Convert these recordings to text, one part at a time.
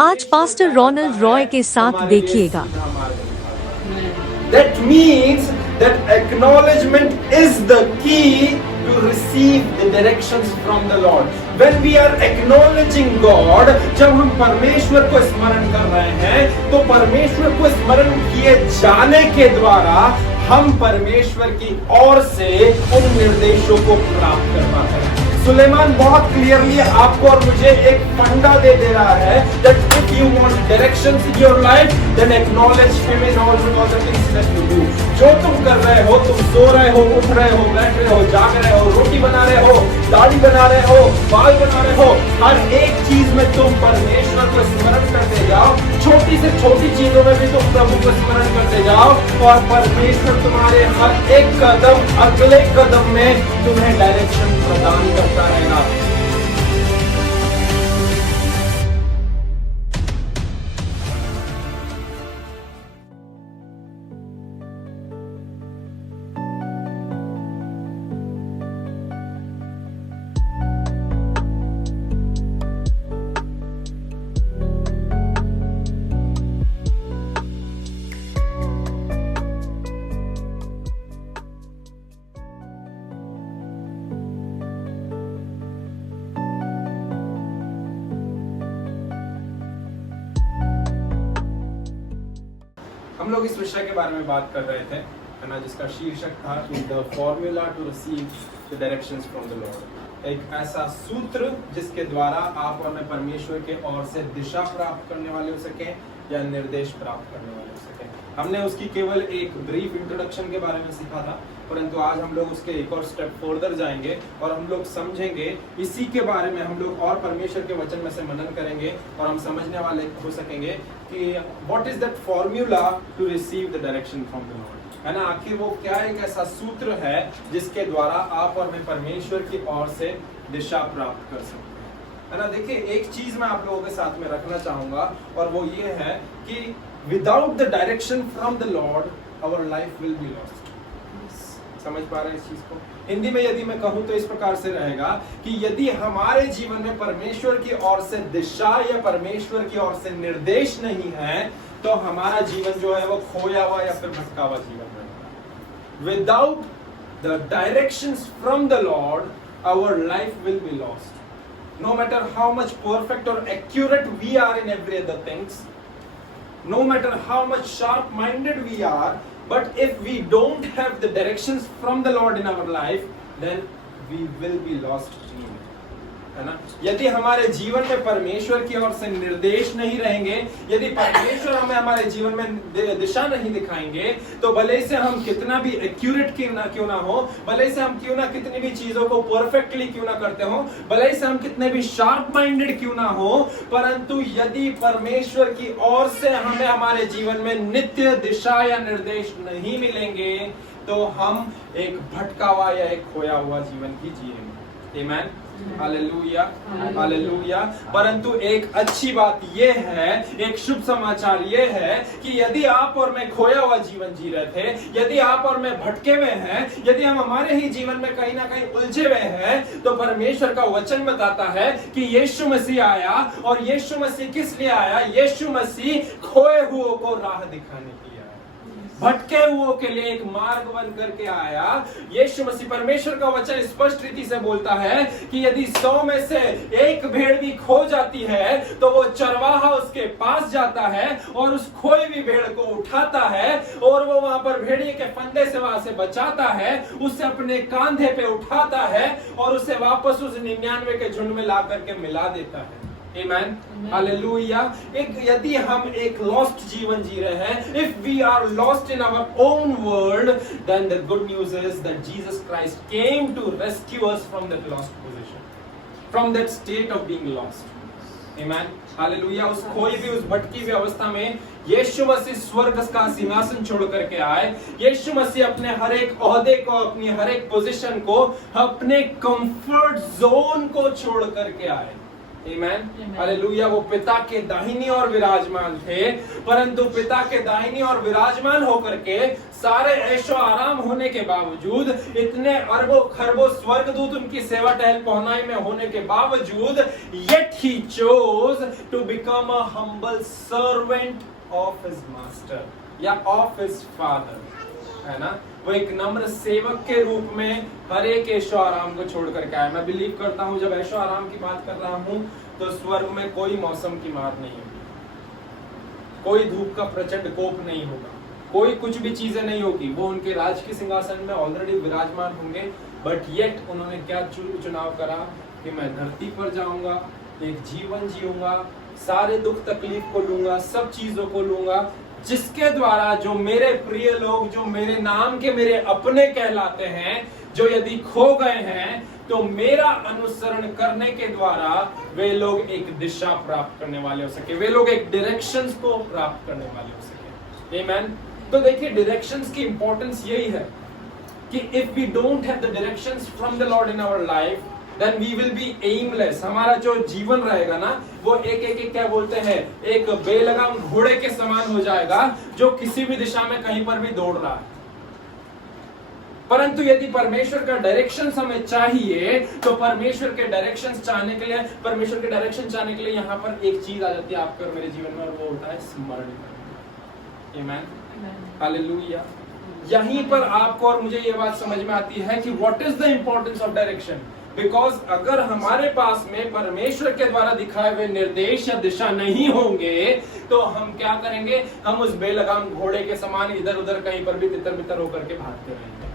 आज pastor Ronald Roy के साथ देखिएगा। That means that acknowledgement is the key to receive the directions from the Lord. When we are acknowledging God, जब हम परमेश्वर को स्मरण कर रहे हैं, तो परमेश्वर को स्मरण किए जाने के द्वारा हम परमेश्वर की ओर से उन निर्देशों को प्राप्त कर पाते हैं। सुलेमान बहुत क्लियरली आपको और मुझे एक फंडा दे रहा है that if you want directions in your life, then acknowledge Him in all the things that you do. जो तुम कर रहे हो, तुम सो रहे हो, उठ रहे हो, बैठ रहे हो, जाग रहे हो, रोटी बना रहे हो, दाढ़ी बना रहे हो, बाल बना रहे हो, हर एक चीज में तुम परमेश्वर को स्मरण करते जाओ। छोटी से छोटी चीजों में भी तुम प्रभु को स्मरण करते जाओ और परमेश्वर तुम्हारे हर एक कदम, अगले कदम में तुम्हें डायरेक्शन प्रदान करता रहेगा। हम लोग इस विषय के बारे में बात कर रहे थे, है ना, जिसका शीर्षक था the formula to receive the directions from the Lord. एक ऐसा सूत्र जिसके द्वारा आप और मैं परमेश्वर के ओर से दिशा प्राप्त करने वाले हो सकें या निर्देश प्राप्त करने वाले हो सकें। हमने उसकी केवल एक ब्रीफ इंट्रोडक्शन के बारे में सीखा था, परंतु आज हम लोग उसके एक और स्टेप फर्दर जाएंगे और हम लोग समझेंगे इसी के बारे में। हम लोग और परमेश्वर के वचन में से मनन करेंगे और हम समझने वाले हो सकेंगे कि what is that formula to receive the direction from the Lord, है ना। आखिर वो क्या एक ऐसा सूत्र है जिसके द्वारा आप और मैं परमेश्वर की ओर से दिशा प्राप्त कर सकते हैं, है ना। देखिए, एक चीज मैं आप लोगों के साथ में रखना चाहूंगा और वो ये है कि without the direction from the Lord our life will be lost. समझ पा रहे हैं इस चीज को? हिंदी में यदि मैं कहूं तो इस प्रकार से रहेगा कि यदि हमारे जीवन में परमेश्वर की ओर से दिशा या परमेश्वर की ओर से निर्देश नहीं है तो हमारा जीवन जो है वो खोया हुआ या फिर भटका हुआ जीवन रहेगा। Without the directions from the Lord our life will be lost. No matter how much perfect और accurate we are in every other things, no matter how much sharp minded we are, but if we don't have the directions from the Lord in our life, then we will be lost in it, है ना। यदि हमारे जीवन में परमेश्वर की ओर से निर्देश नहीं रहेंगे, यदि परमेश्वर हमें हमारे जीवन में दिशा नहीं दिखाएंगे, तो भले से हम कितना भी एक्यूरेट क्यों ना हो, भले से हम क्यों ना कितनी भी चीजों को परफेक्टली क्यों ना करते हो, भले से हम कितने भी शार्प माइंडेड क्यों ना हो, परंतु यदि परमेश्वर की ओर से हमें हमारे जीवन में नित्य दिशा या निर्देश नहीं मिलेंगे तो हम एक भटका हुआ या एक खोया हुआ जीवन ही जिएंगे। आमीन, हालेलुया, हालेलुया। परंतु एक अच्छी बात यह है, एक शुभ समाचार यह है कि यदि आप और मैं खोया हुआ जीवन जी रहे थे, यदि आप और मैं भटके हुए हैं, यदि हम हमारे ही जीवन में कहीं ना कहीं उलझे हुए हैं, तो परमेश्वर का वचन बताता है कि यीशु मसीह आया। और यीशु मसीह किस लिए आया? यीशु मसीह खोए हुओं को राह दिखाने के लिए, भटके हुओं के लिए एक मार्ग बन करके आया। यीशु मसीह, परमेश्वर का वचन स्पष्ट रीति से बोलता है कि यदि 100 में से एक भेड़ भी खो जाती है तो वो चरवाहा उसके पास जाता है और उस खोई हुई भेड़ को उठाता है और वो वहां पर भेड़िए के फंदे से वहां से बचाता है, उसे अपने कांधे पे उठाता है और उसे वापस उस 99 के झुंड में ला करके मिला देता है। Amen. हालेलुया। यदि हम एक लॉस्ट जीवन जी रहे हैं, if we are lost in our own world, then the good news is that Jesus Christ came to rescue us from that lost position, from that state of being lost. Amen. Hallelujah. उस खोई भी, उस भटकी हुई अवस्था में यीशु मसीह स्वर्ग का सिंहासन छोड़ करके आए। यीशु मसीह अपने हर एक ओहदे को, अपनी हर एक पोजीशन को, अपने कंफर्ट जोन को छोड़ करके आए। आमेन, हालेलुया। वो पिता के दाहिनी ओर विराजमान थे, परंतु पिता के दाहिनी ओर विराजमान होकर के सारे ऐशो आराम होने के बावजूद, इतने अरबों खरबों स्वर्गदूत उनकी सेवा टहल पहुनाई में होने के बावजूद, yet he chose to become a humble servant of his master या of his father, है ना। वो एक नम्र सेवक के रूप में हर एक ऐशो आराम को छोड़ करके आया। मैं बिलीव करता हूँ जब ऐशो आराम की बात कर रहा हूँ तो स्वर्ग में कोई मौसम की मार नहीं होगी, कोई धूप का प्रचंड कोप नहीं होगा, कोई कुछ भी चीजें नहीं होगी। वो उनके राज के सिंहासन में ऑलरेडी विराजमान होंगे, बट येट उन्होंने क्या चुनाव करा कि मैं धरती पर जाऊंगा, एक जीवन जीऊंगा, सारे दुख तकलीफ को लूंगा, सब चीजों को लूंगा, जिसके द्वारा जो मेरे प्रिय लोग, जो मेरे नाम के मेरे अपने कहलाते हैं, जो यदि खो गए हैं, तो मेरा अनुसरण करने के द्वारा वे लोग एक दिशा प्राप्त करने वाले हो सके, वे लोग एक डायरेक्शंस को प्राप्त करने वाले हो सके। आमेन। तो देखिए डायरेक्शंस की इंपॉर्टेंस यही है कि if we don't have the directions from the Lord in our life, then we will be aimless। हमारा जो जीवन रहेगा ना, वो एक क्या बोलते हैं, एक बेलगाम घोड़े के समान हो जाएगा जो किसी भी दिशा में कहीं पर भी दौड़ रहा है। परंतु यदि परमेश्वर का डायरेक्शन हमें चाहिए, तो परमेश्वर के डायरेक्शन चाहने के लिए, परमेश्वर के डायरेक्शन चाहने के लिए यहाँ पर एक चीज आ जाती है आपके और मेरे जीवन में, और वो होता है स्मरण। आमेन, हालेलुया। यहीं पर आपको और मुझे ये बात समझ में आती है कि what is the importance of direction. Because अगर हमारे पास में परमेश्वर के द्वारा दिखाए हुए निर्देश या दिशा नहीं होंगे, तो हम क्या करेंगे, हम उस बेलगाम घोड़े के समान इधर उधर कहीं पर भी तितर बितर होकर के भागते रहेंगे।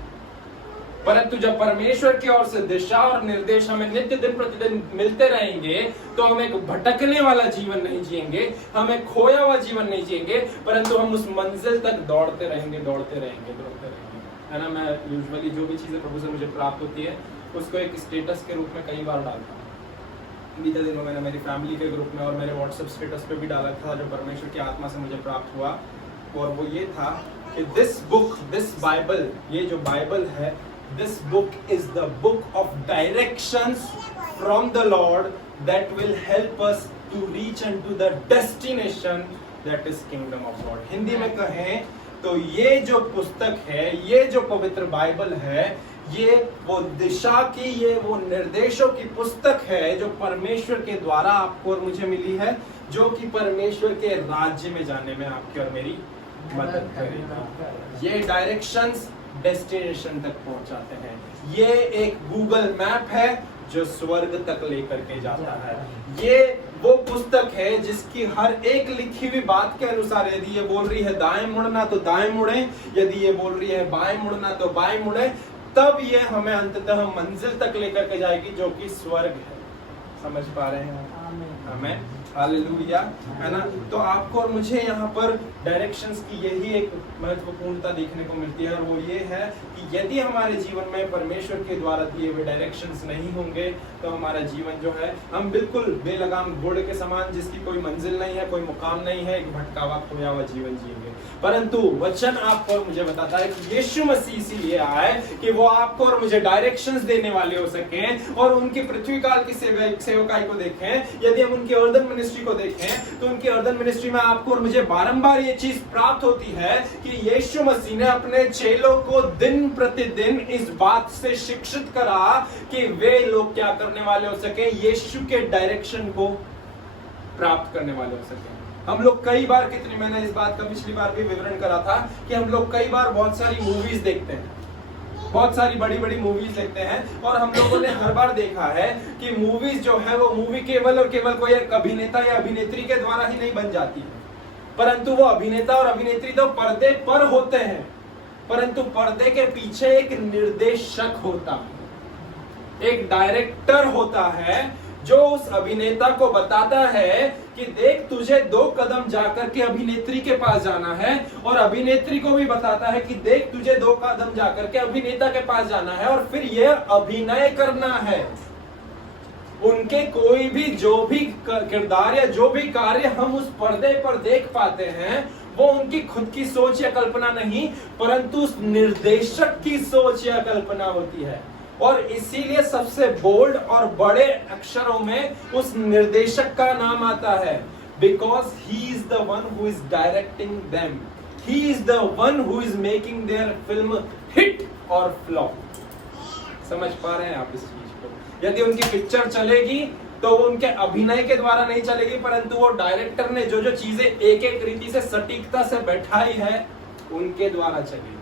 परंतु जब परमेश्वर की ओर से दिशा और निर्देश हमें नित्य दिन प्रतिदिन मिलते रहेंगे, तो हम एक भटकने वाला जीवन नहीं जिएंगे, हम एक खोया हुआ जीवन नहीं जिएंगे, परंतु हम उस मंजिल तक दौड़ते रहेंगे, दौड़ते रहेंगे, दौड़ते रहेंगे, है ना। मैं यूजुअली जो भी चीजें प्रभु से मुझे प्राप्त होती है उसको एक स्टेटस के रूप में कई बार डालता हूँ। बीते दिनों मैंने मेरी फैमिली के ग्रुप में और मेरे व्हाट्सएप स्टेटस पे भी डाला था, जो परमेश्वर की आत्मा से मुझे प्राप्त हुआ, और वो ये था कि दिस बुक, दिस बाइबल, ये जो बाइबल है, this book is the book of directions from the Lord that will help us to reach into the destination that is kingdom of God. Hindi में कहें तो ये जो पुस्तक है, ये जो पवित्र बाइबल है, ये वो दिशा की, ये वो निर्देशों की पुस्तक है जो परमेश्वर के द्वारा आपको और मुझे मिली है, जो कि परमेश्वर के राज्य में जाने में आपकी और मेरी मदद करेगी। ये डायरेक्शंस डेस्टिनेशन तक पहुंचाते हैं। ये एक गूगल मैप है जो स्वर्ग तक लेकर के जाता है। ये वो पुस्तक है जिसकी हर एक लिखी हुई बात के अनुसार, यदि ये बोल रही है दाएं मुड़ना तो दाएं मुड़े, यदि ये बोल रही है बाएं मुड़ना तो बाएं मुड़े, तब ये हमें अंततः मंजिल तक लेकर के जाएगी जो कि स्वर्ग है। समझ पा रहे हैं हमें? हालेलुया, है ना। तो आपको और मुझे यहाँ पर डायरेक्शंस की यही एक महत्वपूर्णता देखने को मिलती है, और वो ये है कि यदि हमारे जीवन में परमेश्वर के द्वारा दिए हुए डायरेक्शंस नहीं होंगे, तो हमारा जीवन जो है, हम बिल्कुल बेलगाम घोड़े के समान, जिसकी कोई मंजिल नहीं है, कोई मुकाम नहीं है, एक भटका हुआ खोया हुआ जीवन जिएंगे। परंतु वचन आपको और मुझे बताता है कि यीशु मसीह इसीलिए आए कि वो आपको और मुझे डायरेक्शंस देने वाले हो सकें, और उनकी पृथ्वी काल की सेवकाई को देखें, यदि हम उनकी अर्दन मिनिस्ट्री को देखें, तो उनकी अर्दन मिनिस्ट्री में आपको और मुझे बारंबार ये चीज प्राप्त होती है कि यीशु मसीह ने अपने चेलों को दिन प्रतिदिन इस बात से शिक्षित करा कि वे लोग क्या करने वाले हो सके, यीशु के डायरेक्शन को प्राप्त करने वाले हो सके। हम लोग कई बार, कितनी, मैंने इस बात का पिछली बार भी विवरण करा था कि हम लोग कई बार बहुत सारी मूवीज देखते हैं, बहुत सारी बड़ी बड़ी मूवीज देखते हैं, और हम लोगों ने हर बार देखा है कि मूवीज जो है वो मूवी केवल और केवल कोई एक अभिनेता या अभिनेत्री के द्वारा ही नहीं बन जाती है, परंतु वो अभिनेता और अभिनेत्री तो पर्दे पर होते हैं, परंतु पर्दे के पीछे एक निर्देशक होता है, एक डायरेक्टर होता है, जो उस अभिनेता को बताता है कि देख, तुझे 2 कदम जाकर के अभिनेत्री के पास जाना है, और अभिनेत्री को भी बताता है कि देख, तुझे 2 कदम जाकर के अभिनेता के पास जाना है, और फिर यह अभिनय करना है। उनके कोई भी जो भी किरदार या जो भी कार्य हम उस पर्दे पर देख पाते हैं, वो उनकी खुद की सोच या कल्पना नहीं, परंतु उस निर्देशक की सोच या कल्पना होती है। और इसीलिए सबसे बोल्ड और बड़े अक्षरों में उस निर्देशक का नाम आता है, because he is the one who is directing them, he is the one who is making their film hit or flop। समझ पा रहे हैं आप इस चीज को? यदि उनकी पिक्चर चलेगी तो उनके अभिनय के द्वारा नहीं चलेगी, परंतु वो डायरेक्टर ने जो जो चीजें एक एक रीति से सटीकता से बैठाई है उनके द्वारा चलेगी।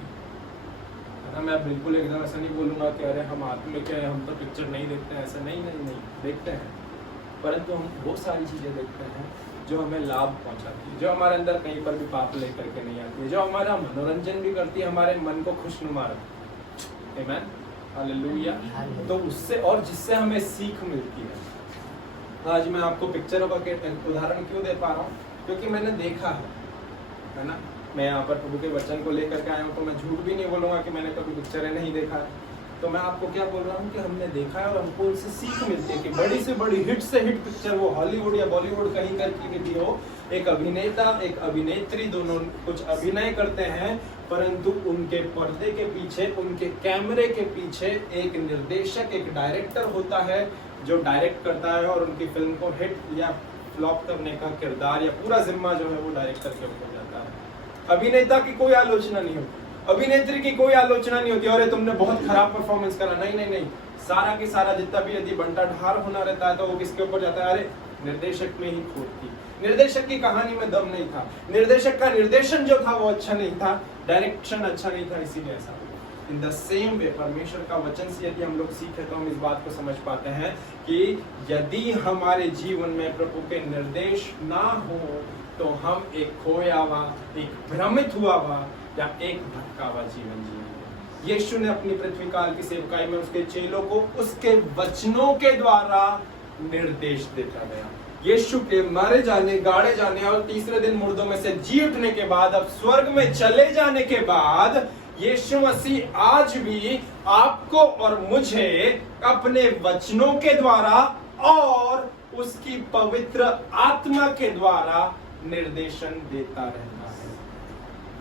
मैं बिल्कुल एकदम ऐसा नहीं बोलूंगा कि अरे हम आत्मिक है, हम तो पिक्चर नहीं देखते हैं, ऐसा नहीं नहीं नहीं देखते हैं, परंतु हम वो सारी चीजें देखते हैं जो हमें लाभ पहुंचाती है, जो हमारे अंदर कहीं पर भी पाप लेकर के नहीं आती है, जो हमारा मनोरंजन भी करती है, हमारे मन को खुशनुमा रखती है। आमीन, हालेलुया। तो उससे और जिससे हमें सीख मिलती है। आज मैं आपको पिक्चरों का उदाहरण क्यों दे पा रहा हूँ? क्योंकि मैंने देखा है ना। मैं यहाँ पर प्रभु के वचन को लेकर के आया हूँ, तो मैं झूठ भी नहीं बोलूंगा कि मैंने कभी पिक्चरें नहीं देखा है। तो मैं आपको क्या बोल रहा हूँ कि हमने देखा है और हमको उससे सीख मिलती है कि बड़ी से बड़ी हिट से हिट पिक्चर, वो हॉलीवुड या बॉलीवुड कहीं करके भी हो, एक अभिनेता एक अभिनेत्री दोनों कुछ अभिनय करते हैं, परंतु उनके पर्दे के पीछे, उनके कैमरे के पीछे एक निर्देशक, एक डायरेक्टर होता है जो डायरेक्ट करता है और उनकी फिल्म को हिट या फ्लॉप करने का किरदार या पूरा जिम्मा जो है वो डायरेक्टर के ऊपर जाता है। अभिनेता की कोई आलोचना नहीं होती, अभिनेत्री की कोई आलोचना नहीं होती, अरे तुमने बहुत खराब परफॉर्मेंस करा, नहीं नहीं नहीं, सारा की सारा जितना भी यदि बंटा ढार होना रहता है तो वो किसके ऊपर जाता है? अरे निर्देशक में ही खोट थी, निर्देशक की कहानी में दम नहीं था, निर्देशक का निर्देशन जो था वो अच्छा नहीं था, डायरेक्शन अच्छा नहीं था, इसीलिए ऐसा। इन द सेम वे परमेश्वर का वचन से यदि हम लोग सीखे तो हम इस बात को समझ पाते हैं कि यदि हमारे जीवन में प्रभु के निर्देश ना हो तो हम एक खोया हुआ, एक भ्रमित हुआ हुआ या एक भटका हुआ जीवन जिएंगे। यीशु ने अपनी पृथ्वी काल की सेवकाई में उसके चेलों को उसके वचनों के द्वारा निर्देश देता गया। यीशु के मारे जाने, गाड़े जाने और तीसरे दिन मुर्दों में से जी उठने के बाद, अब स्वर्ग में चले जाने के बाद, यीशु मसीह आज भी आपको और मुझे अपने वचनों के द्वारा और उसकी पवित्र आत्मा के द्वारा निर्देशन देता रहता है।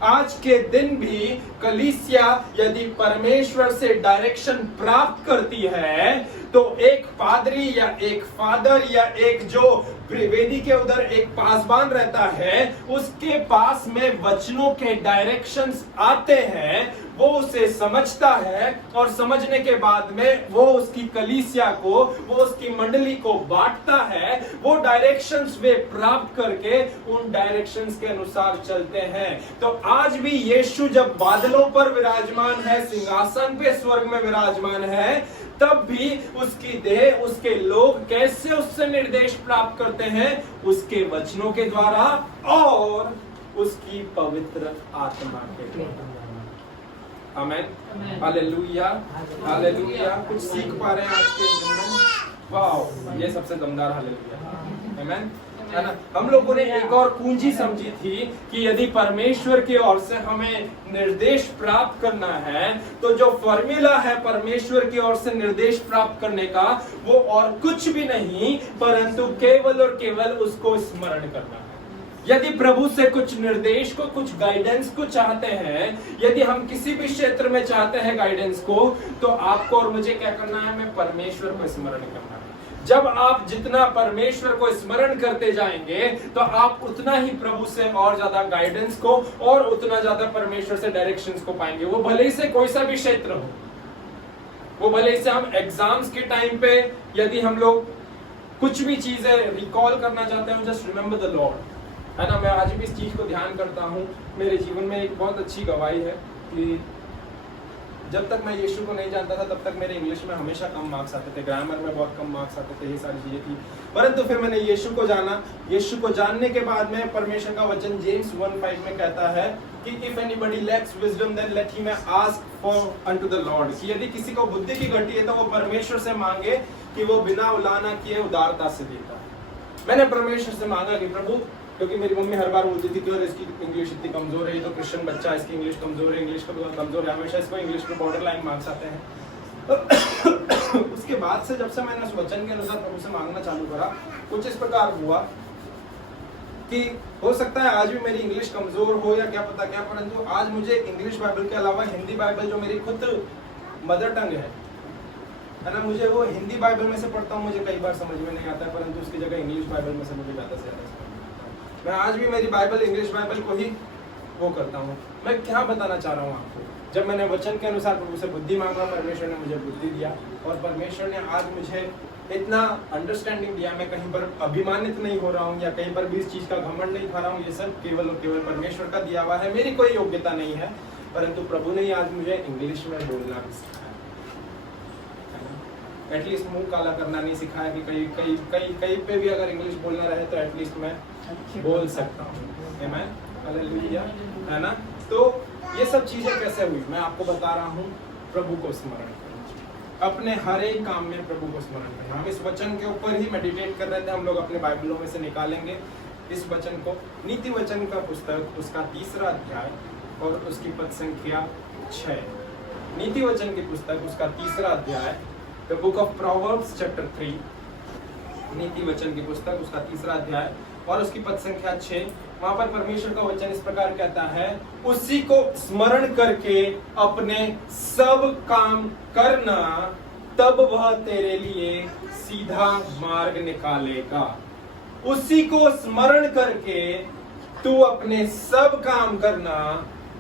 आज के दिन भी कलीसिया यदि परमेश्वर से डायरेक्शन प्राप्त करती है तो एक पादरी या एक फादर या एक जो वेदी के उधर एक पासबान रहता है, उसके पास में वचनों के डायरेक्शंस आते हैं, वो उसे समझता है और समझने के बाद में वो उसकी कलीसिया को, वो उसकी मंडली को बांटता है। वो डायरेक्शंस वे प्राप्त करके उन डायरेक्शंस के अनुसार चलते हैं। तो आज भी यीशु जब बादलों पर विराजमान है, सिंहासन पे स्वर्ग में विराजमान है, तब भी उसकी देह, उसके लोग कैसे उससे निर्देश प्राप्त करते हैं? उसके वचनों के द्वारा और उसकी पवित्र आत्मा के द्वारा। आमेन, हालेलुया, हालेलुया। कुछ सीख पा रहे हैं आज के दिन में? वाह, ये सबसे दमदार हालेलुया, आमेन, है ना। हम लोगों ने एक और कुंजी समझी थी कि यदि परमेश्वर की ओर से हमें निर्देश प्राप्त करना है तो जो फॉर्मूला है परमेश्वर की ओर से निर्देश प्राप्त करने का, वो और कुछ भी नहीं परंतु केवल और केवल उसको स्मरण करना है। यदि प्रभु से कुछ निर्देश को, कुछ गाइडेंस को चाहते हैं, यदि हम किसी भी क्षेत्र में चाहते हैं गाइडेंस को, तो आपको और मुझे क्या करना है? हमें परमेश्वर को स्मरण करना है। जब आप जितना परमेश्वर को स्मरण करते जाएंगे तो आप उतना ही प्रभु से और ज्यादा गाइडेंस को और उतना ज्यादा परमेश्वर से डायरेक्शंस को पाएंगे। वो भले ही से कोई सा भी क्षेत्र हो, वो भले ही से हम एग्जाम्स के टाइम पे यदि हम लोग कुछ भी चीजें रिकॉल करना चाहते हैं, जस्ट रिमेंबर द लॉर्ड, है ना। मैं आज भी इस चीज को ध्यान करता हूँ। मेरे जीवन में एक बहुत अच्छी गवाही है कि जब तक मैं यीशु को नहीं जानता था तब तक मेरे इंग्लिश में हमेशा कम मार्क्स आते थे, ग्रामर में बहुत कम मार्क्स आते थे, ये सारी चीजें थी। परंतु फिर मैंने यीशु को जाना। यीशु को जानने के बाद में परमेश्वर का वचन जेम्स 1:5 में कहता है कि if anybody lacks wisdom then let him ask for unto the Lord, कि यदि किसी को बुद्धि की घटी है तो वो परमेश्वर से मांगे कि वो बिना उलाना किए उदारता से देता है। मैंने परमेश्वर से मांगा कि प्रभु, क्योंकि मेरी मम्मी हर बार बोलती थी कि इसकी इंग्लिश इतनी कमजोर है, तो क्रिश्चियन बच्चा, इसकी इंग्लिश कमजोर है, इंग्लिश कमजोर है, हमेशा इसको इंग्लिश में बॉर्डर लाइन मार्क्स आते हैं। उसके बाद से जब से मैंने उस वचन के अनुसार प्रभु से मांगना चालू करा, कुछ इस प्रकार हुआ कि हो सकता है आज भी मेरी इंग्लिश कमजोर हो या क्या पता क्या, परंतु आज मुझे इंग्लिश बाइबल के अलावा हिंदी बाइबल जो मेरी खुद मदर टंग है, है ना। मुझे वो हिंदी बाइबल में से पढ़ता हूँ, मुझे कई बार समझ में नहीं आता, परंतु उसकी जगह इंग्लिश बाइबल में से मुझे ज़्यादा से ज़्यादा समझ में आता है। मैं आज भी मेरी बाइबल इंग्लिश बाइबल को ही वो करता हूँ। मैं क्या बताना चाह रहा हूँ आपको, जब मैंने वचन के अनुसार प्रभु से बुद्धि मांगा, परमेश्वर ने मुझे बुद्धि दिया, और परमेश्वर ने आज मुझे इतना अंडरस्टैंडिंग दिया। मैं कहीं पर अभिमानित नहीं हो रहा हूँ या कहीं पर भी इस चीज़ का घमंड नहीं खा रहा हूँ। ये सब केवल और केवल परमेश्वर का दिया हुआ है, मेरी कोई योग्यता नहीं है, परंतु प्रभु ने आज मुझे इंग्लिश में बोलना भी सिखाया। एटलीस्ट मुंह काला करना नहीं सिखाया कि कहीं पे भी अगर इंग्लिश बोलना रहे तो एटलीस्ट मैं बोल सकता हूँ। आमीन, हालेलुया, है ना। तो ये सब चीजें कैसे हुई मैं आपको बता रहा हूँ। प्रभु को स्मरण करना, अपने हर एक काम में प्रभु को स्मरण करना। हम इस वचन के ऊपर ही मेडिटेट कर रहे थे। हम लोग अपने बाइबलों में से निकालेंगे इस वचन को, नीति वचन का पुस्तक, उसका 3रा अध्याय और उसकी पद संख्या 6। नीति वचन की पुस्तक, उसका 3रा अध्याय, the book of proverbs chapter 3, नीति वचन की पुस्तक, उसका 3रा अध्याय और उसकी पद संख्या 6। वहां पर परमेश्वर का वचन इस प्रकार कहता है, उसी को स्मरण करके अपने सब काम करना, तब वह तेरे लिए सीधा मार्ग निकालेगा। उसी को स्मरण करके तू अपने सब काम करना,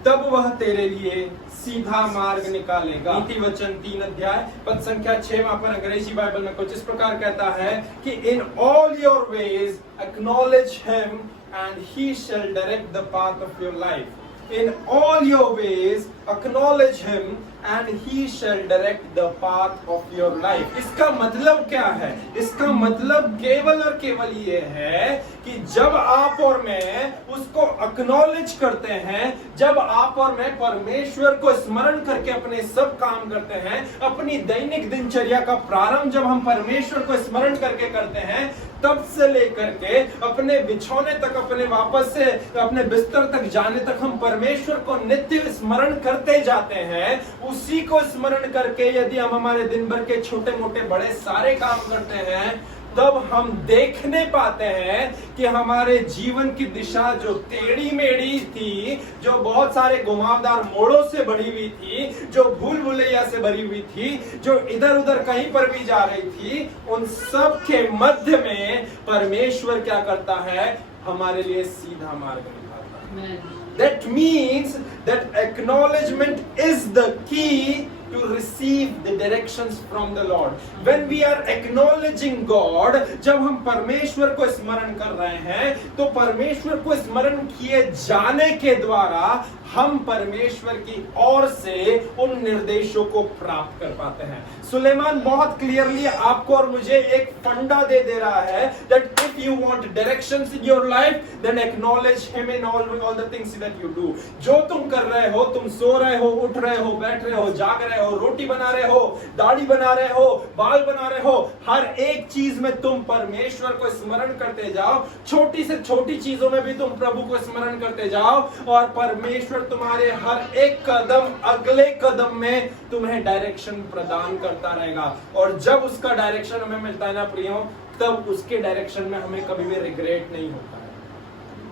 तब वह तेरे लिए सीधा मार्ग निकालेगा। नीति वचन 3 अध्याय पद संख्या 6, वहां पर अंग्रेजी बाइबल में कुछ इस प्रकार कहता है कि in all your ways acknowledge him and he shall direct the path of your life. In all your ways acknowledge him and he shall direct the path of your life। इसका मतलब क्या है? इसका मतलब केवल और केवल ये है कि जब आप और मैं उसको acknowledge करते हैं, जब आप और मैं परमेश्वर को स्मरण करके अपने सब काम करते हैं, अपनी दैनिक दिनचर्या का प्रारंभ जब हम परमेश्वर को स्मरण करके करते हैं, तब से लेकर के अपने बिछौने तक, अपने वापस से अपने बिस्तर तक जाने तक हम परमेश्वर को नित्य स्मरण करते जाते हैं। उसी को स्मरण करके यदि हम हमारे दिन भर के छोटे मोटे बड़े सारे काम करते हैं, तब हम देखने पाते हैं कि हमारे जीवन की दिशा जो टेढ़ी मेढ़ी थी, जो बहुत सारे घुमावदार मोड़ों से भरी हुई थी, जो भूल भुलैया से भरी हुई थी, जो इधर उधर कहीं पर भी जा रही थी, उन सब के मध्य में परमेश्वर क्या करता है? हमारे लिए सीधा मार्ग निकालता है। That means that acknowledgement is the key to receive the directions from the Lord। When we are acknowledging God, जब हम परमेश्वर को स्मरण कर रहे हैं, तो परमेश्वर को स्मरण किए जाने के द्वारा हम परमेश्वर की ओर से उन निर्देशों को प्राप्त कर पाते हैं। सुलेमान बहुत क्लियरली आपको और मुझे एक फंडा दे रहा है that if you want directions in your life, then acknowledge him in all the things that you do। जो तुम कर रहे हो, तुम सो रहे हो, उठ रहे हो, बैठ रहे हो, जाग रहे हो, रोटी बना रहे हो, दाढ़ी बना रहे हो, बाल बना रहे हो, हर एक चीज में तुम परमेश्वर को स्मरण करते जाओ। छोटी से छोटी चीजों में भी तुम प्रभु को स्मरण करते जाओ, और परमेश्वर तुम्हारे हर एक कदम, अगले कदम में तुम्हें डायरेक्शन प्रदान करता रहेगा। और जब उसका डायरेक्शन हमें मिलता है ना प्रियो, तब उसके डायरेक्शन में हमें कभी भी रिग्रेट नहीं होता है।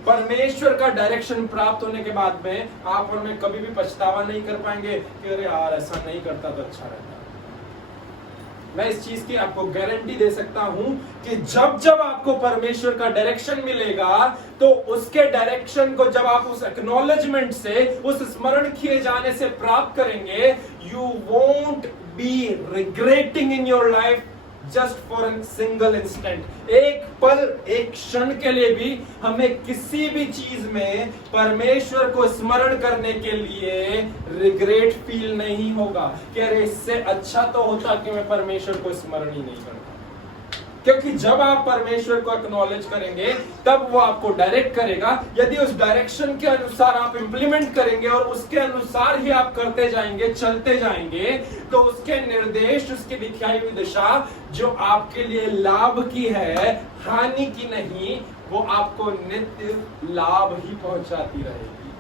परमेश्वर का डायरेक्शन प्राप्त होने के बाद में आप और मैं कभी भी पछतावा नहीं कर पाएंगे कि अरे यार ऐसा नहीं करता तो अच्छा रहता। मैं इस चीज की आपको गारंटी दे सकता हूं कि जब जब आपको परमेश्वर का डायरेक्शन मिलेगा, तो उसके डायरेक्शन को जब आप उस एक्नॉलेजमेंट से, उस स्मरण किए जाने से प्राप्त करेंगे, you won't be regretting in your life just for an single instant. एक पल, एक क्षण के लिए भी हमें किसी भी चीज में परमेश्वर को स्मरण करने के लिए रिग्रेट फील नहीं होगा कि अरे इससे अच्छा तो होता कि मैं परमेश्वर को स्मरण ही नहीं करता। क्योंकि जब आप परमेश्वर को एक्नॉलेज करेंगे, तब वो आपको डायरेक्ट करेगा। यदि उस डायरेक्शन के अनुसार आप इंप्लीमेंट करेंगे और उसके अनुसार ही आप करते जाएंगे, चलते जाएंगे, तो उसके निर्देश, उसकी दिखाई हुई दिशा जो आपके लिए लाभ की है, हानि की नहीं, वो आपको नित्य लाभ ही पहुंचाती रहेगी।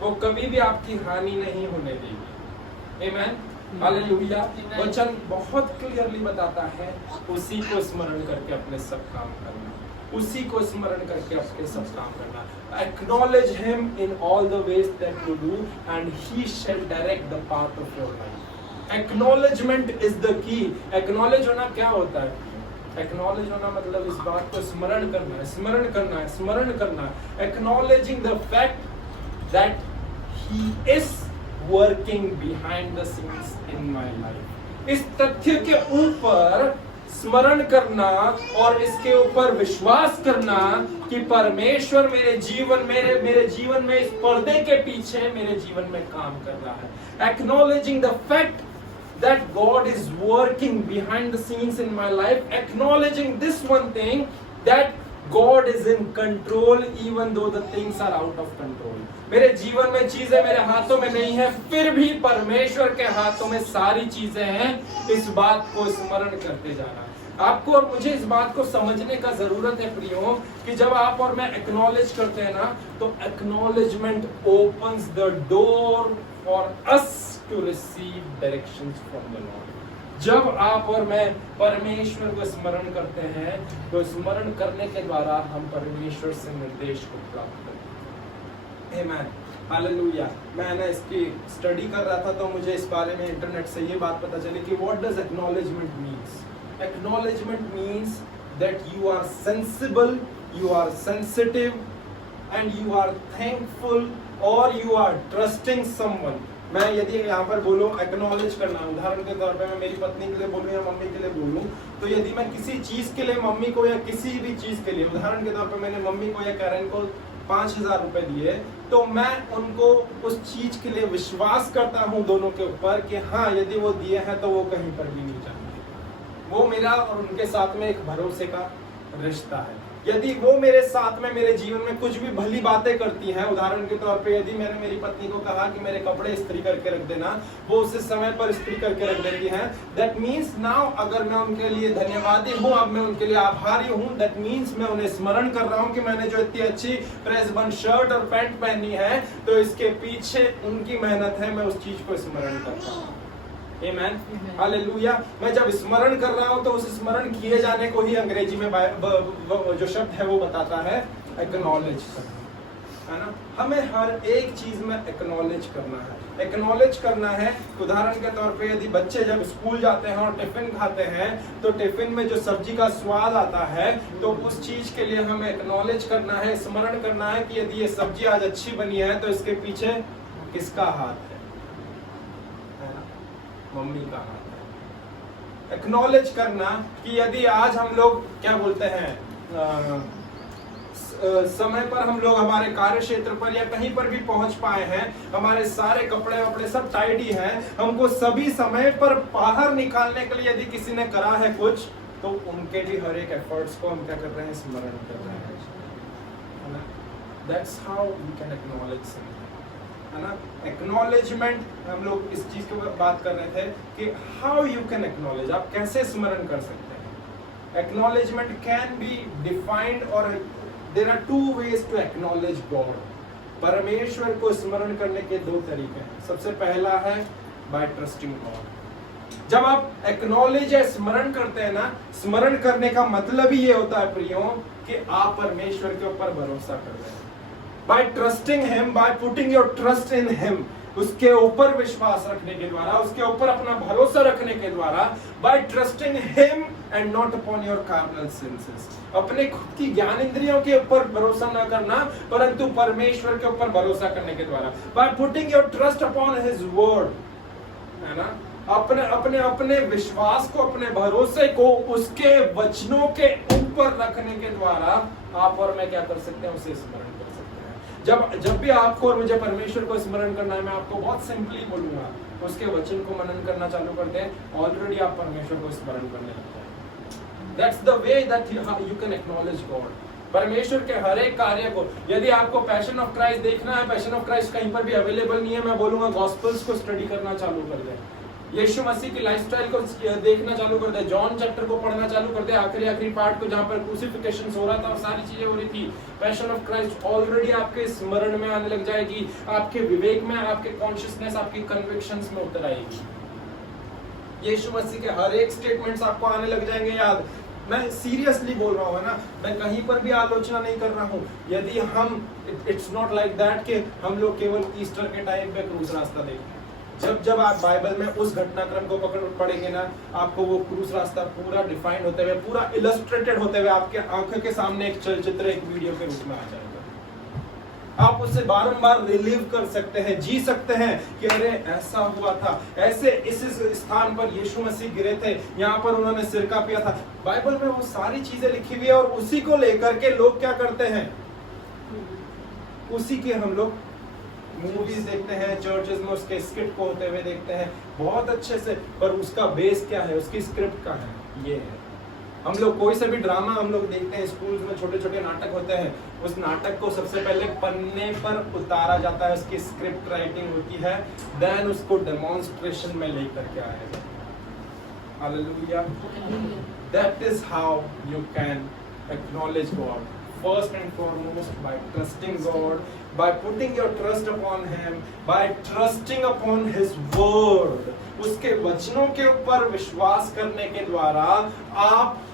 वो कभी भी आपकी हानि नहीं होने देगी। आमीन, हालेलुया। वचन बहुत क्लियरली बताता है, उसी को स्मरण करके अपने सब काम करना, उसी को स्मरण करके अपने सब काम करना। Acknowledge him in all the ways that you do and he shall direct the path of your life. Acknowledgement is the key. Acknowledge होना क्या होता है? एक्नॉलेज होना मतलब इस बात को स्मरण करना है, स्मरण करना है, स्मरण करना है। Acknowledging the fact that he is working behind the scenes in my life. इस तथ्य के ऊपर स्मरण करना और इसके ऊपर विश्वास करना कि परमेश्वर मेरे जीवन में इस पर्दे के पीछे मेरे जीवन में काम कर रहा है। Acknowledging the fact that God is working behind the scenes in my life, acknowledging this one thing, that God is in control even though the things are out of control. मेरे जीवन में चीजें मेरे हाथों में नहीं है, फिर भी परमेश्वर के हाथों में सारी चीजें हैं। इस बात को स्मरण करते जाना। आपको और मुझे इस बात को समझने का जरूरत है प्रियो, कि जब आप और मैं एक्नॉलेज करते हैं ना, तो acknowledgement opens the door for us to receive directions from the Lord. जब आप और मैं परमेश्वर को स्मरण करते हैं, तो स्मरण करने के द्वारा हम परमेश्वर से निर्देश को प्राप्त करते हैं। Amen. हालेलुया। मैं ना इसकी स्टडी कर रहा था, तो मुझे इस बारे में इंटरनेट से ये बात पता चली कि what does acknowledgement means? Acknowledgement means that you are sensible, you are sensitive, and you are thankful, or you are trusting someone. मैं यदि यहाँ पर बोलूँ एक्नॉलेज करना, उदाहरण के तौर पे मैं मेरी पत्नी के लिए बोलूँ या मम्मी के लिए बोलूँ, तो यदि मैं किसी चीज के लिए मम्मी को या किसी भी चीज के लिए, उदाहरण के तौर पे मैंने मम्मी को या कैरन को 5,000 रुपए दिए, तो मैं उनको उस चीज के लिए विश्वास करता हूँ दोनों के ऊपर कि हाँ, यदि वो दिए हैं तो वो कहीं पर भी नहीं जाएंगे। वो मेरा और उनके साथ में एक भरोसे का रिश्ता है। यदि वो मेरे साथ में मेरे जीवन में कुछ भी भली बातें करती हैं, उदाहरण के तौर पे यदि मैंने मेरी पत्नी को कहा कि मेरे कपड़े इस्त्री करके रख देना, वो उसे समय पर इस्त्री करके रख देती हैं, दैट मीन्स नाउ अगर मैं उनके लिए धन्यवादी हूँ, अब मैं उनके लिए आभारी हूँ, दैट मीन्स मैं उन्हें स्मरण कर रहा हूँ कि मैंने जो इतनी अच्छी प्रेस बंद शर्ट और पैंट पहनी है, तो इसके पीछे उनकी मेहनत है, मैं उस चीज को स्मरण करता हूँ। Amen. हालेलुया। मैं जब स्मरण कर रहा हूं, तो उस स्मरण किए जाने को ही अंग्रेजी में जो शब्द है वो बताता है एक्नॉलेज करना, है ना। हमें हर एक चीज में एक्नॉलेज करना है। एक्नॉलेज करना है, उदाहरण के तौर पे यदि बच्चे जब स्कूल जाते हैं और टिफिन खाते हैं, तो टिफिन में जो सब्जी का स्वाद आता है, तो उस चीज के लिए हमें एक्नॉलेज करना है, स्मरण करना है कि यदि ये सब्जी आज अच्छी बनी है, तो इसके पीछे किसका हाथ है? मम्मी का हाथ है। एक्नॉलेज करना कि यदि आज हम लोग क्या बोलते हैं, समय पर हम लोग हमारे कार्य क्षेत्र पर या कहीं पर भी पहुंच पाए हैं, हमारे सारे कपड़े वपड़े सब टाइडी हैं, हमको सभी समय पर बाहर निकालने के लिए यदि किसी ने करा है कुछ, तो उनके भी हर एक एफर्ट्स को हम क्या कर रहे हैं? स्मरण कर रहे हैं। That's how we can acknowledge something, है ना। एक्नॉलेजमेंट, हम लोग इस चीज के ऊपर बात कर रहे थे कि हाउ यू कैन एक्नॉलेज, आप कैसे स्मरण कर सकते हैं। एक्नॉलेजमेंट कैन बी डिफाइंड, और there are two ways to acknowledge God. परमेश्वर को स्मरण करने के दो तरीके हैं। सबसे पहला है बाय ट्रस्टिंग गॉड। जब आप एक्नॉलेज या स्मरण करते हैं ना, स्मरण करने का मतलब ही ये होता है प्रियो कि आप परमेश्वर के ऊपर भरोसा कर रहे हैं। By trusting Him, by putting your trust in Him, उसके ऊपर विश्वास रखने के द्वारा, उसके ऊपर अपना भरोसा रखने के द्वारा, by trusting Him and not upon your carnal senses, अपने खुद की ज्ञान इंद्रियों के ऊपर भरोसा न करना, परंतु परमेश्वर के ऊपर भरोसा करने के द्वारा, by putting your trust upon His word, है ना, अपने विश्वास को, अपने भरोसे को उसके वचनों के ऊपर रखने के द्वारा आप और मैं क्या कर सकते हैं? उसे स्मरण कर सकते हैं। जब भी आपको और मुझे परमेश्वर को स्मरण करना है, मैं आपको बहुत सिंपली बोलूंगा, उसके वचन को मनन करना चालू करते हैं, ऑलरेडी आप परमेश्वर को स्मरण करने लगते हैं। That's the way that you can acknowledge God. परमेश्वर के हर एक कार्य को, यदि आपको पैशन ऑफ क्राइस्ट देखना है, पैशन ऑफ क्राइस्ट कहीं पर भी अवेलेबल नहीं है, मैं बोलूंगा गॉस्पेल्स को स्टडी करना चालू कर दें, यीशु मसीह की लाइफस्टाइल को देखना चालू कर दे, जॉन चैप्टर को पढ़ना चालू कर दे, आखिरी पार्ट को जहाँ पर क्रूसिफिकेशन हो रहा था और सारी चीजें हो रही थी। पैशन ऑफ क्राइस्ट ऑलरेडी आपके स्मरण में आने लग जाएगी, आपके विवेक में, आपके कॉन्शियसनेस, आपकी कन्विक्शंस में उतर आएगी। यीशु मसीह के हर एक स्टेटमेंट्स आपको आने लग जाएंगे याद। मैं सीरियसली बोल रहा हूँ ना, मैं कहीं पर भी आलोचना नहीं कर रहा हूँ। यदि हम, इट्स नॉट लाइक दैट कि हम लोग केवल ईस्टर के टाइम पे क्रूस रास्ता देखते हैं। जब जब आप बाइबल में उस घटनाक्रम को पढ़ेंगे ना, आपको वो क्रूस रास्ता पूरा डिफाइंड होते हुए, पूरा इलस्ट्रेटेड होते हुए आपके आंखों के सामने एक चलचित्र, एक वीडियो के रूप में आ जाएगा। आप उससे बारंबार रिलीव कर सकते हैं, जी सकते हैं कि अरे ऐसा हुआ था, ऐसे इस स्थान पर यीशु मसीह गिरे थे, यहाँ पर उन्होंने सिरका पिया था। बाइबल में वो सारी चीजें लिखी हुई है और उसी को लेकर के लोग क्या करते हैं, उसी के हम लोग मूवीज देखते हैं, चर्चेस में उसके स्क्रिप्ट को होते हुए देखते हैं बहुत अच्छे से, पर उसका बेस क्या है, उसकी स्क्रिप्ट का है, ये है। हम लोग कोई से भी ड्रामा हम लोग देखते हैं, स्कूल्स में छोटे छोटे नाटक होते हैं, उस नाटक को सबसे पहले पन्ने पर उतारा जाता है, उसकी स्क्रिप्ट राइटिंग होती है, देन उसको डेमोन्स्ट्रेशन में लेकर के आया जाता है। Hallelujah. That is how you can acknowledge God, first and foremost by trusting God, by putting your trust upon Him, by trusting upon His word. उसके वचनों के ऊपर विश्वास करने के द्वारा आप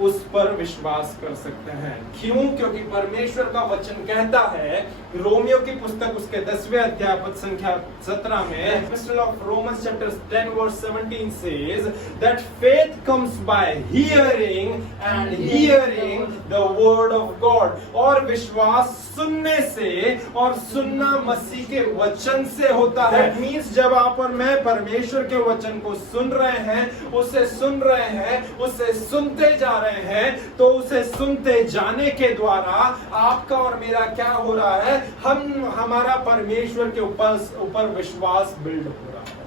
उस पर विश्वास कर सकते हैं। क्यों? क्योंकि परमेश्वर का वचन कहता है, रोमियो की पुस्तक उसके 10वें अध्याय पद संख्या 17 में, Epistle of Romans chapter 10 verse 17 says that faith comes by hearing and hearing the word of God. और विश्वास सुनने से, और सुनना मसीह के वचन से होता है। That means जब आप और मैं परमेश्वर के वचन को सुन रहे हैं, उसे सुन रहे हैं, उसे सुनते जा रहे हैं, तो उसे सुनते जाने के द्वारा आपका और मेरा क्या हो रहा है, हमारा परमेश्वर के ऊपर विश्वास बिल्ड हो रहा है।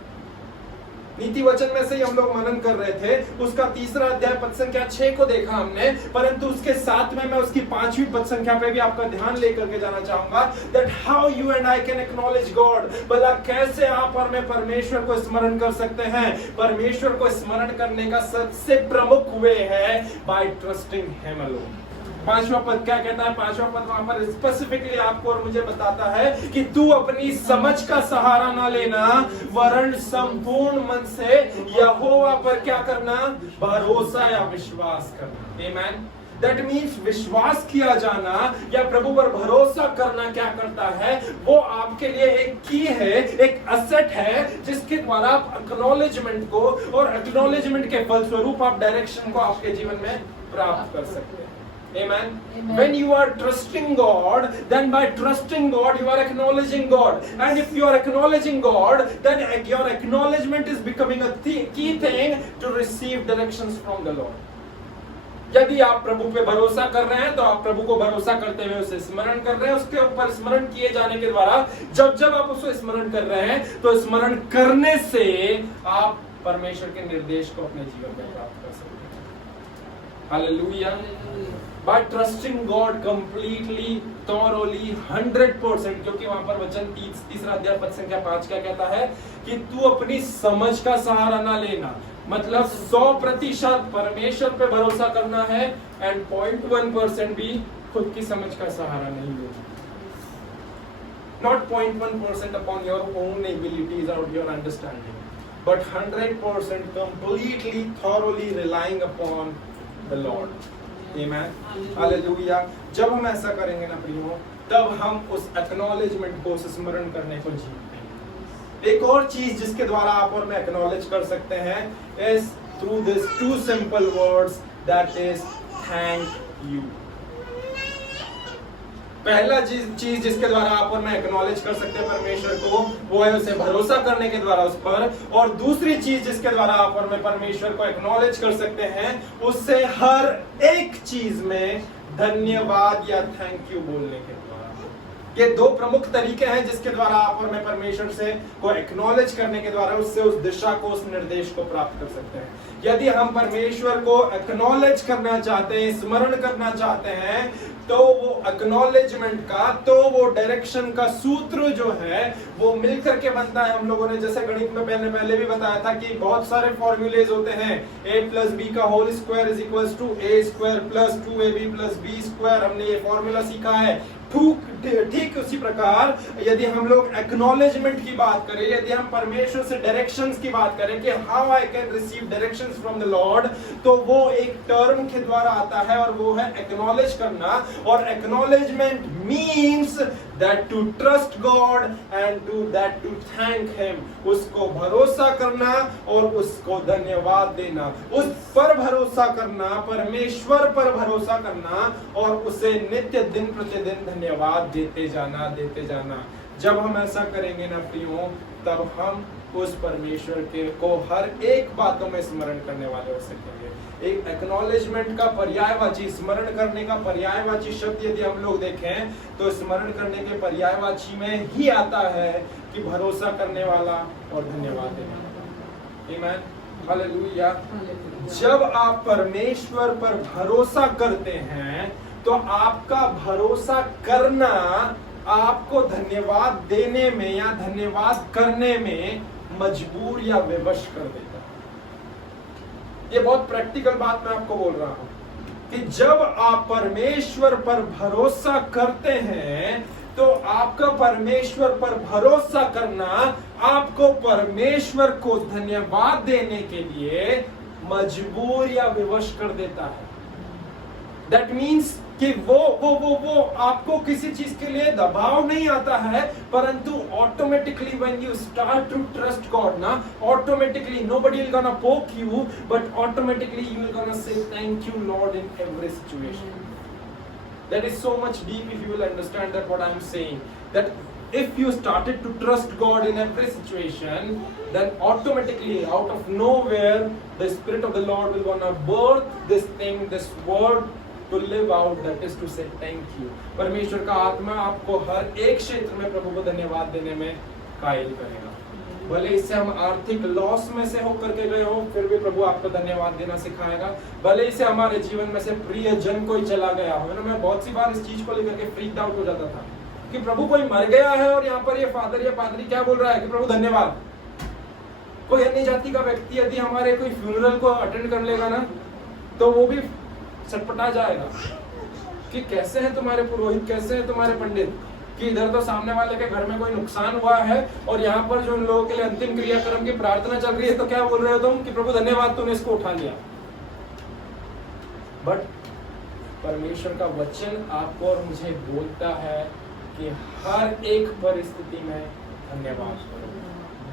नीति वचन में से ही हम लोग मनन कर रहे थे, उसका 3रा अध्याय पद संख्या 6 को देखा हमने, परंतु उसके साथ में मैं उसकी 5वीं पद संख्या पे भी आपका ध्यान लेकर के जाना चाहूंगा। That how you and I can acknowledge God, भला कैसे आप और मैं परमेश्वर को स्मरण कर सकते हैं। परमेश्वर को स्मरण करने का सबसे प्रमुख वे है बाय ट्रस्टिंग हिम अलोन। 5वां पद क्या कहता है? 5वां पद वहां पर स्पेसिफिकली आपको और मुझे बताता है कि तू अपनी समझ का सहारा ना लेना, वरन संपूर्ण मन से यहोवा पर क्या करना? भरोसा या विश्वास करना। आमेन। दैट मीन्स विश्वास किया जाना या प्रभु पर भरोसा करना क्या करता है? वो आपके लिए एक की है, एक असेट है, जिसके द्वारा आप एक्नॉलेजमेंट को, और एक्नॉलेजमेंट के फलस्वरूप आप डायरेक्शन को आपके जीवन में प्राप्त कर सकते हैं। Amen. When you are trusting God, then by trusting God, you are acknowledging God. And if you are acknowledging God, then your acknowledgement is becoming a key thing to receive directions from the Lord. यदि आप प्रभु पे भरोसा कर रहे हैं, तो आप प्रभु को भरोसा करते हुए उसे स्मरण कर रहे हैं। उसके ऊपर स्मरण किए जाने के द्वारा जब जब आप उसे स्मरण कर रहे हैं, तो स्मरण करने से आप परमेश्वर के निर्देश को अपने जीवन में प्राप्त कर सकते हैं। Hallelujah. By trusting God completely, thoroughly, 100%, क्योंकि वहां पर वचन 3रा अध्याय पद संख्या 5 क्या कहता है कि तू अपनी समझ का सहारा ना लेना, मतलब 100% परमेश्वर पे भरोसा करना है, एंड 0.1% भी खुद की समझ का सहारा नहीं लेना। Not 0.1% upon your own abilities or your understanding, but 100% completely, thoroughly relying upon the Lord. Amen. Hallelujah. जब हम ऐसा करेंगे ना प्रियो, तब हम उस एक्नॉलेजमेंट को, उस स्मरण करने को जीते हैं। एक और चीज जिसके द्वारा आप और मैं एक्नॉलेज कर सकते हैं is through this 2 simple words, that is thank you. पहला चीज जिसके द्वारा आप और मैं एक्नॉलेज कर सकते हैं परमेश्वर को, वो है उसे भरोसा करने के द्वारा उस पर। और दूसरी चीज जिसके द्वारा आप और मैं परमेश्वर को एक्नॉलेज कर सकते हैं, उससे हर एक चीज में धन्यवाद या थैंक यू बोलने के द्वारा। ये 2 प्रमुख तरीके हैं जिसके द्वारा आप और मैं परमेश्वर से को एक्नॉलेज करने के द्वारा उससे उस दिशा को, उस निर्देश को प्राप्त कर सकते हैं। यदि हम परमेश्वर को एक्नॉलेज करना चाहते हैं, स्मरण करना चाहते हैं, तो वो एक्नॉलेजमेंट का, तो वो डायरेक्शन का सूत्र जो है वो मिलकर के बनता है। हम लोगों ने जैसे गणित में पहले भी बताया था कि बहुत सारे फॉर्मूलेज होते हैं। a + b का whole square = a² + 2ab + b²। हमने ये फॉर्मूला सीखा है। ठीक उसी प्रकार यदि हम लोग एक्नॉलेजमेंट की बात करें, यदि हम परमेश्वर से डायरेक्शंस की बात करें कि how I can receive directions from the Lord, तो वो एक टर्म के द्वारा आता है और वो है एक्नॉलेज करना। और acknowledgement means that to trust God and to thank him, उसको भरोसा करना और उसको धन्यवाद देना, उस पर भरोसा करना, परमेश्वर पर भरोसा करना और उसे नित्य दिन प्रतिदिन धन्यवाद देते जाना। जब हम ऐसा करेंगे ना प्रियो, तब हम उस परमेश्वर के को हर एक बातों में स्मरण करने वाले हो सकेंगे। एक एक्नॉलेजमेंट का पर्यायवाची, स्मरण करने का पर्यायवाची शब्द यदि हम लोग देखें तो स्मरण करने के पर्यायवाची में ही आता है कि भरोसा करने वाला और धन्यवाद देने वाला। आमीन, हालेलुया। जब आप परमेश्वर पर भरोसा करते हैं तो आपका भरोसा करना आपको धन्यवाद देने में या धन्यवाद करने में मजबूर या विवश कर देता है। ये बहुत प्रैक्टिकल बात मैं आपको बोल रहा हूं कि जब आप परमेश्वर पर भरोसा करते हैं तो आपका परमेश्वर पर भरोसा करना आपको परमेश्वर को धन्यवाद देने के लिए मजबूर या विवश कर देता है। दैट मीन्स कि वो आपको किसी चीज के लिए दबाव नहीं आता है, परंतु automatically when you start to trust God ना, automatically nobody will gonna poke you, but automatically you will gonna say thank you Lord in every situation. That is so much deep if you will understand that what I am saying. That if you started to trust God in every situation, then automatically out of nowhere the Spirit of the Lord will wanna birth this thing, this word to live out, that is to say thank you. परमेश्वर का आत्मा आपको हर एक क्षेत्र में प्रभु को धन्यवाद देने में कायल करेगा। भले इससे हम आर्थिक लॉस में से होकर के गए हो, फिर भी प्रभु आपको धन्यवाद देना सिखाएगा। भले इससे हमारे जीवन में से प्रिय जन कोई चला गया हो ना, मैं बहुत सी बार इस चीज को लेकर के फ्रीक आउट हो जाता था कि प्रभु कोई मर गया है और यहाँ पर ये फादर या पादरी क्या बोल रहा है कि प्रभु धन्यवाद। कोई अन्य जाति का व्यक्ति यदि हमारे कोई फ्यूनरल को अटेंड कर लेगा ना, तो वो भी सटपटा जाएगा कि कैसे हैं तुम्हारे पुरोहित, कैसे हैं तुम्हारे पंडित, कि इधर तो सामने वाले के घर में कोई नुकसान हुआ है और यहाँ पर जो उन लोगों के लिए अंतिम क्रियाक्रम की प्रार्थना चल रही है, तो क्या बोल रहे हो तुम कि प्रभु धन्यवाद तूने इसको उठा लिया। बट परमेश्वर का वचन आपको और मुझे बोलता है कि हर एक परिस्थिति में धन्यवाद करो,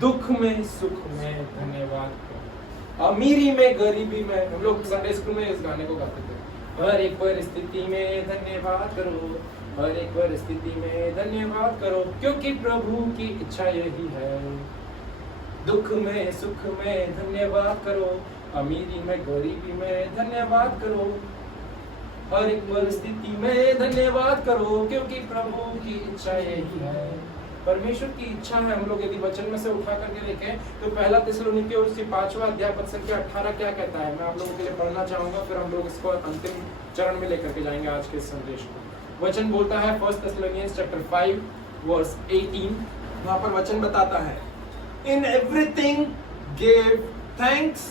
दुख में सुख में धन्यवाद करो, अमीरी में गरीबी में। हम लोग संडे स्कूल में इस गाने को गाते थे, हर एक परिस्थिति में धन्यवाद करो, हर एक परिस्थिति में धन्यवाद करो, क्योंकि प्रभु की इच्छा यही है। दुख में सुख में धन्यवाद करो, अमीरी में गरीबी में धन्यवाद करो, हर एक परिस्थिति में धन्यवाद करो, क्योंकि प्रभु की इच्छा यही है। परमेश्वर की इच्छा है। हम लोग यदि वचन में से उठा करके देखें तो पहला थिस्सलुनीकियों 5वां अध्याय पद संख्या 18 क्या कहता है, मैं आप लोगों के लिए पढ़ना चाहूंगा, फिर हम लोग इसको अंतिम चरण में लेकर के जाएंगे आज के इस संदेश को। वचन बोलता है 1 Thessalonians chapter 5 verse 18, वहां पर वचन बताता है, in everything give thanks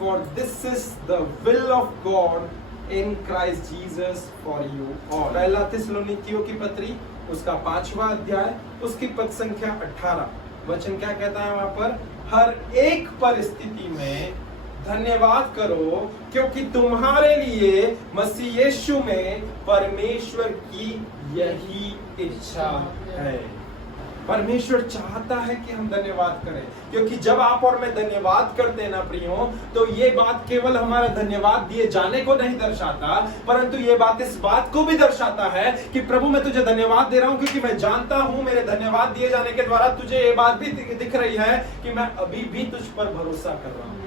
for this is the will of God in Christ Jesus for you all। पहला थिस्सलुनीकियों की पत्री उसका 5वां अध्याय उसकी पद संख्या 18, वचन क्या कहता है वहां पर, हर एक परिस्थिति में धन्यवाद करो, क्योंकि तुम्हारे लिए मसीह यीशु में परमेश्वर की यही इच्छा है। परमेश्वर चाहता है कि हम धन्यवाद करें, क्योंकि जब आप और मैं धन्यवाद करते हैं ना प्रियो, तो ये बात केवल हमारा धन्यवाद दिए जाने को नहीं दर्शाता, परंतु ये बात इस बात को भी दर्शाता है कि प्रभु मैं तुझे धन्यवाद दे रहा हूं, क्योंकि मैं जानता हूं मेरे धन्यवाद दिए जाने के द्वारा तुझे ये बात भी दिख रही है कि मैं अभी भी तुझ पर भरोसा कर रहा हूं।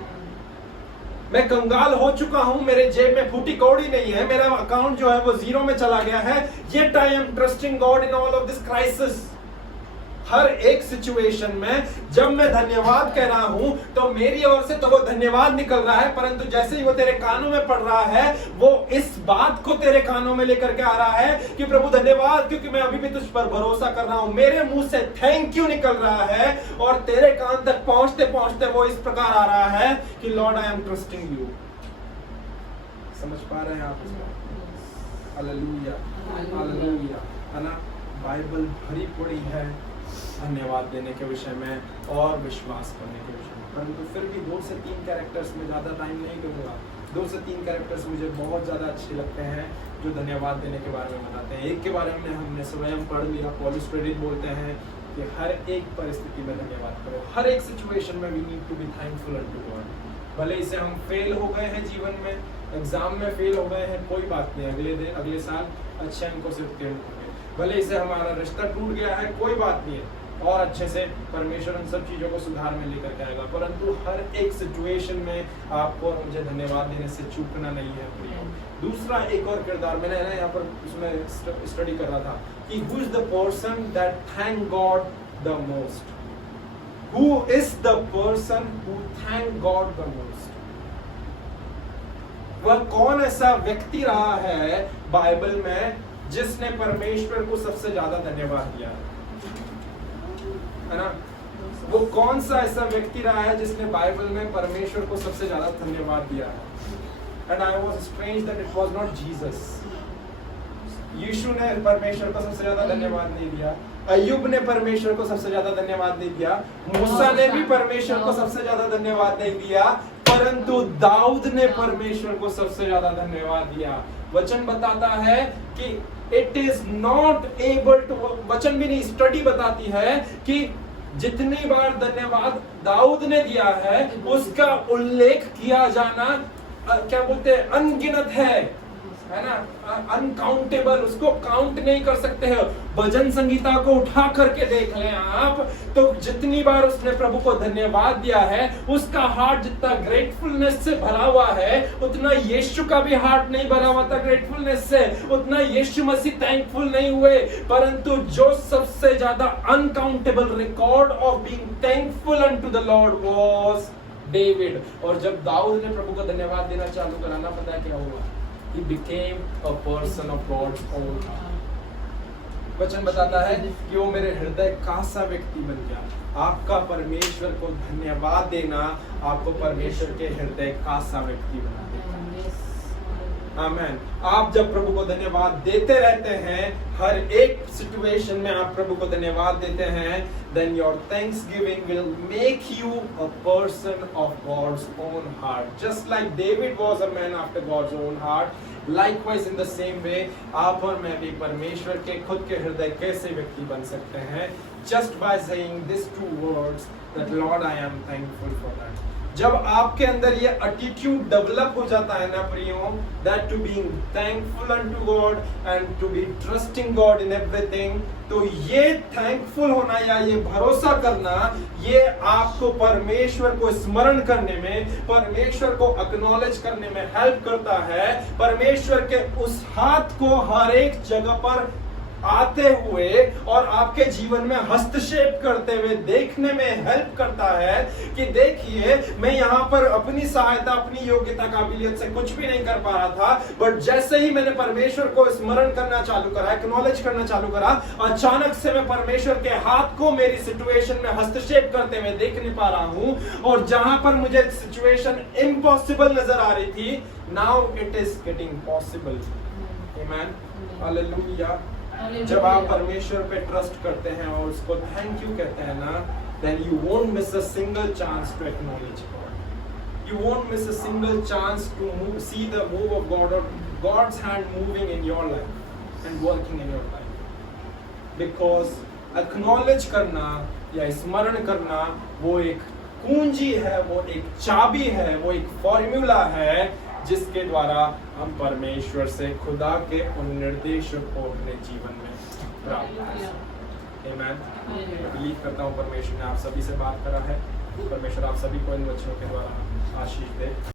मैं कंगाल हो चुका हूं, मेरे जेब में फूटी कौड़ी नहीं है, मेरा अकाउंट जो है वो जीरो में चला गया है, yet I am trusting God in all of this crisis। हर एक सिचुएशन में जब मैं धन्यवाद कह रहा हूं तो मेरी ओर से तो वो धन्यवाद निकल रहा है, परंतु जैसे ही वो तेरे कानों में पड़ रहा है, वो इस बात को तेरे कानों में लेकर के आ रहा है कि प्रभु धन्यवाद, क्योंकि मैं अभी भी तुझ पर भरोसा कर रहा हूं। मेरे मुंह से थैंक यू निकल रहा है और तेरे कान तक पहुंचते पहुंचते वो इस प्रकार आ रहा है कि Lord I am trusting you. समझ पा रहे हैं आप इसको? हालेलुया, हालेलुया, है ना। बाइबल भरी पड़ी है धन्यवाद देने के विषय में और विश्वास करने के विषय में, परंतु फिर भी 2 से 3 कैरेक्टर्स में ज़्यादा टाइम नहीं दूंगा। 2 से 3 कैरेक्टर्स मुझे बहुत ज़्यादा अच्छे लगते हैं जो धन्यवाद देने के बारे में बताते हैं। एक के बारे में हमने स्वयं पढ़ लिया, पॉलुस प्रेरित बोलते हैं कि हर एक परिस्थिति में धन्यवाद करो, हर एक सिचुएशन में we need to be thankful unto God. भले इसे हम फेल हो गए हैं जीवन में, एग्जाम में फेल हो गए हैं, कोई बात नहीं, अगले साल अच्छे अंकों से उत्तीर्ण होंगे। भले इसे हमारा रिश्ता टूट गया है, कोई बात नहीं है, और अच्छे से परमेश्वर उन सब चीज़ों को सुधार में लेकर के आएगा। परंतु हर एक सिचुएशन में आपको और मुझे धन्यवाद देने से चूकना नहीं है प्रियो। दूसरा एक और किरदार मैंने ना यहाँ पर उसमें स्टडी कर रहा था कि who is the person that thank God the most, who is the person who thank God the most. वह कौन ऐसा व्यक्ति रहा है बाइबल में जिसने परमेश्वर को सबसे ज्यादा धन्यवाद दिया है ना? वो कौन सा ऐसा व्यक्ति रहा है जिसने बाइबल में परमेश्वर को सबसे ज्यादा धन्यवाद दिया है? And I was strange that it was not Jesus. यीशु ने परमेश्वर को सबसे ज्यादा धन्यवाद नहीं दिया, अय्यूब ने परमेश्वर को सबसे ज्यादा धन्यवाद नहीं दिया, मूसा ने भी परमेश्वर को सबसे ज्यादा धन्यवाद नहीं दिया, परंतु दाऊद ने परमेश्वर को सबसे ज्यादा धन्यवाद दिया। वचन बताता है कि it is not able to, वचन भी नहीं, स्टडी बताती है कि जितनी बार धन्यवाद दाऊद ने दिया है उसका उल्लेख किया जाना क्या बोलते हैं, अनगिनत है ना, अनकाउंटेबल, उसको काउंट नहीं कर सकते हैं। भजन संगीता को उठा करके देख लें आप, तो जितनी बार उसने प्रभु को धन्यवाद दिया है, उसका हार्ट जितना ग्रेटफुलनेस से भरा हुआ है, उतना यीशु का भी हार्ट नहीं भरा हुआ था ग्रेटफुलनेस से, उतना यीशु मसीह थैंकफुल नहीं हुए। परंतु जो सबसे ज्यादा uncountable record of being thankful unto the Lord was David. और जब दाऊद ने प्रभु को धन्यवाद देना चालू करा ना, पता है क्या हुआ? He became a person of God's own heart. वचन बताता है कि वो मेरे हृदय का सा व्यक्ति बन गया। आपका परमेश्वर को धन्यवाद देना आपको परमेश्वर के हृदय का सा व्यक्ति बना देगा। आमेन। आप जब प्रभु को धन्यवाद देते रहते हैं, हर एक सिचुएशन में आप प्रभु को धन्यवाद देते हैं, then your thanksgiving will make you a person of God's own heart. Just like David was a man after God's own heart, likewise in the same way, आप और मैं भी परमेश्वर के खुद के हृदय कैसे व्यक्ति बन सकते हैं? Just by saying these 2 words, that Lord I am thankful for that. जब आपके अंदर ये एटीट्यूड डेवलप हो जाता है ना प्रियो, that to being thankful unto God and to be trusting God in everything, तो ये थैंकफुल होना या ये भरोसा करना, ये आपको परमेश्वर को स्मरण करने में, परमेश्वर को एक्नॉलेज करने में हेल्प करता है। परमेश्वर के उस हाथ को हर एक जगह पर आते हुए और आपके जीवन में हस्तक्षेप करते हुए देखने में हेल्प करता है कि देखिए, मैं यहाँ पर अपनी सहायता, अपनी योग्यता, काबिलियत से कुछ भी नहीं कर पा रहा था, बट जैसे ही मैंने परमेश्वर को स्मरण करना चालू करा, एक्नॉलेज करना चालू करा, अचानक से मैं परमेश्वर के हाथ को मेरी सिचुएशन में हस्तक्षेप करते हुए देखने पा रहा हूँ। और जहां पर मुझे सिचुएशन इम्पॉसिबल नजर आ रही थी, now it is getting possible. Amen, hallelujah. जब आप परमेश्वर पे ट्रस्ट करते हैं और उसको थैंक यू कहते हैं ना, then you won't miss a single chance to acknowledge God. You won't miss a single chance to see the move of God or God's hand moving in your life and working in your life. Because acknowledge करना या स्मरण करना वो एक कुंजी है, वो एक चाबी है, वो एक फॉर्मूला है जिसके द्वारा हम परमेश्वर से खुदा के उन निर्देशों को अपने जीवन में प्राप्त कर सकते हैं। आमेन। मैं बिलीव करता हूँ परमेश्वर ने आप सभी से बात करा है। परमेश्वर आप सभी को इन वचनों के द्वारा आशीष दे।